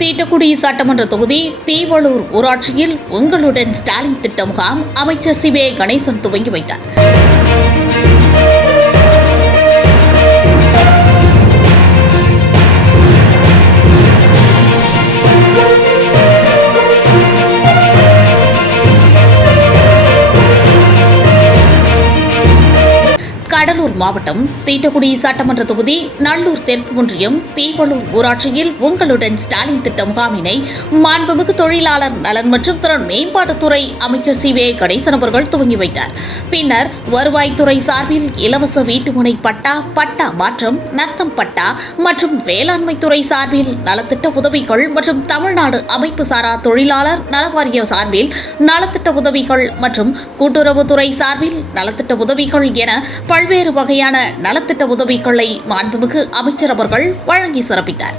தீட்டக்குடி சட்டமன்ற தொகுதி தீவளூர் ஊராட்சியில் உங்களுடன் ஸ்டாலின் திட்ட முகாம் அமைச்சர் சி. வே. கணேசன் துவங்கி வைத்தார். கடலூர் மாவட்டம் தீட்டக்குடி சட்டமன்ற தொகுதி நல்லூர் தெற்கு ஒன்றியம் தீவளூர் ஊராட்சியில் உங்களுடன் ஸ்டாலின் திட்ட முகாமினை மாண்புமிகு தொழிலாளர் நலன் மற்றும் திறன் மேம்பாட்டுத்துறை அமைச்சர் சி. வே. கணேசன் அவர்கள் துவங்கி வைத்தார். பின்னர் வருவாய்த்துறை சார்பில் இலவச வீட்டுமனை பட்டா, பட்டா மாற்றம், நத்தம் பட்டா மற்றும் வேளாண்மைத்துறை சார்பில் நலத்திட்ட உதவிகள் மற்றும் தமிழ்நாடு அமைப்பு சாரா தொழிலாளர் நலவாரிய சார்பில் நலத்திட்ட உதவிகள் மற்றும் கூட்டுறவுத்துறை சார்பில் நலத்திட்ட உதவிகள் என பல்வேறு வகையான நலத்திட்ட உதவிகளை மாண்புமிகு அமைச்சர் அவர்கள் வழங்கி சிறப்பித்தார்.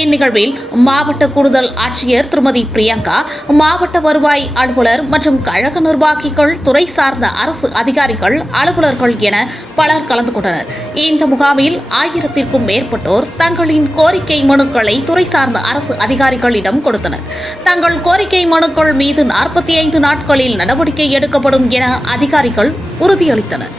இந்நிகழ்வில் மாவட்ட கூடுதல் ஆட்சியர் திருமதி பிரியங்கா, மாவட்ட வருவாய் அலுவலர் மற்றும் கழக நிர்வாகிகள், துறை சார்ந்த அரசு அதிகாரிகள், அலுவலர்கள் என பலர் கலந்து கொண்டனர். இந்த முகாமில் 1000க்கும் மேற்பட்டோர் தங்களின் கோரிக்கை மனுக்களை துறை சார்ந்த அரசு அதிகாரிகளிடம் கொடுத்தனர். தங்கள் கோரிக்கை மனுக்கள் மீது 45 நாட்களில் நடவடிக்கை எடுக்கப்படும் என அதிகாரிகள் உறுதியளித்தனர்.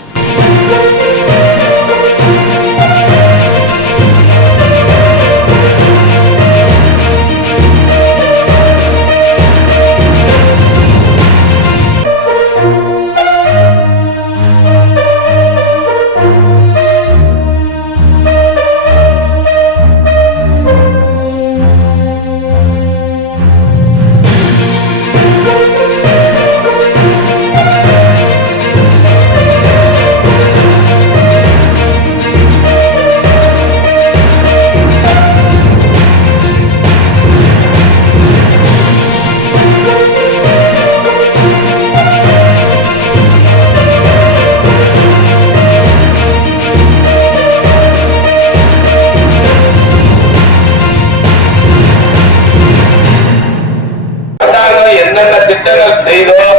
என்னென்ன திட்டங்கள் செய்தோம்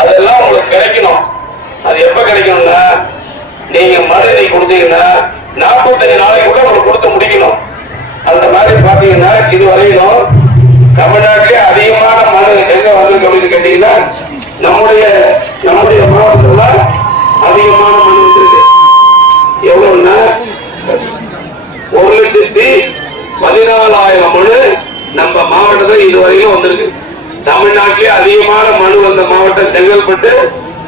அதெல்லாம் உங்களுக்கு கிடைக்கணும். அது எப்ப கிடைக்கணும்னா, நீங்க மனதை கொடுத்தீங்கன்னா 45 நாளைக்குள்ள உங்களுக்கு கொடுத்து முடிக்கணும். அந்த மாதிரி பாத்தீங்கன்னா இதுவரையிலும் தமிழ்நாட்டிலே அதிகமான மனு எங்க வந்து அப்படின்னு கேட்டீங்கன்னா நம்முடைய மாவட்டத்துல அதிகமான மனு இருக்கு. எவ்வளவுன்னா 1,14,000 மனு நம்ம மாவட்டத்தில் இதுவரையிலும் வந்திருக்கு. தமிழ்நாட்டிலே அதிகமான மனு வந்த மாவட்டம் செங்கல்பட்டு,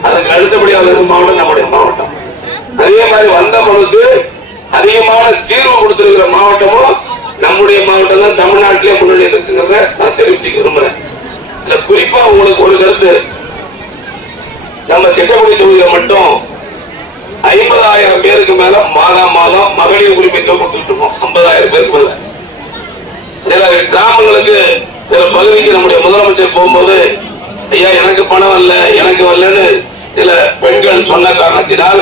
அதுக்கு அடுத்தபடியாக இருக்கும் மாவட்டம் நம்முடைய மாவட்டம். அதே மாதிரி வந்த மனுக்கு அதிகமான தீர்வு கொடுத்திருக்கிற மாவட்டமும் நம்முடைய மாவட்டம் தான் தமிழ்நாட்டிலே முன்னணி இருக்குங்கிறத நான் தெரிவிச்சுக்க விரும்புறேன். இல்ல குறிப்பா உங்களுக்கு ஒரு கருத்து, நம்ம திட்டக்குடி தொகுதியில் மட்டும் 50,000 பேருக்கு மேல மாதம் மகளிர் உரிமை தொகை கொடுத்துட்டு இருக்கோம். 50,000 பேருக்கு மேல. சில கிராமங்களுக்கு, சில பகுதிக்கு நம்முடைய முதலமைச்சர் போகும்போது, ஐயா எனக்கு பணம் வரல, எனக்கு வரலன்னு சில பெண்கள் சொன்ன காரணத்தினால்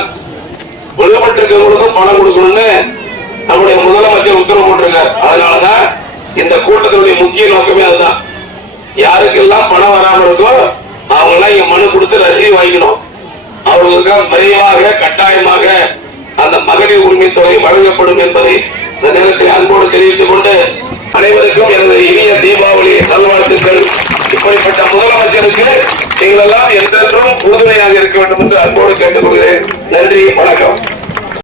விடுபட்டிருக்கவங்களுக்கும் பணம் கொடுக்கணும்னு நம்முடைய முதலமைச்சர் உத்தரவு போட்டிருக்கார். அதனாலதான் இந்த கூட்டத்தினுடைய முக்கிய நோக்கமே அதுதான். யாருக்கெல்லாம் பணம் வராமல் இருக்கோ அவங்க எல்லாம் இங்க மனு கொடுத்து ரசீது வாங்கிக்கணும். அவர்களுக்கு விரைவாக கட்டாயமாக அந்த மகளிர் உரிமை தொகை வழங்கப்படும் என்பதை இந்த நேரத்தில் அன்போடு தெரிவித்துக் கொண்டு அனைவருக்கும் எனது இனிய தீபாவளி நல்வாழ்த்துக்கள். இப்படிப்பட்ட முதலமைச்சருக்கு நீங்கள் எல்லாம் என்றென்றும் உறுதுணையாக இருக்க வேண்டும் என்று அன்போடு கேட்டுக்கொள்கிறேன். நன்றி, வணக்கம்.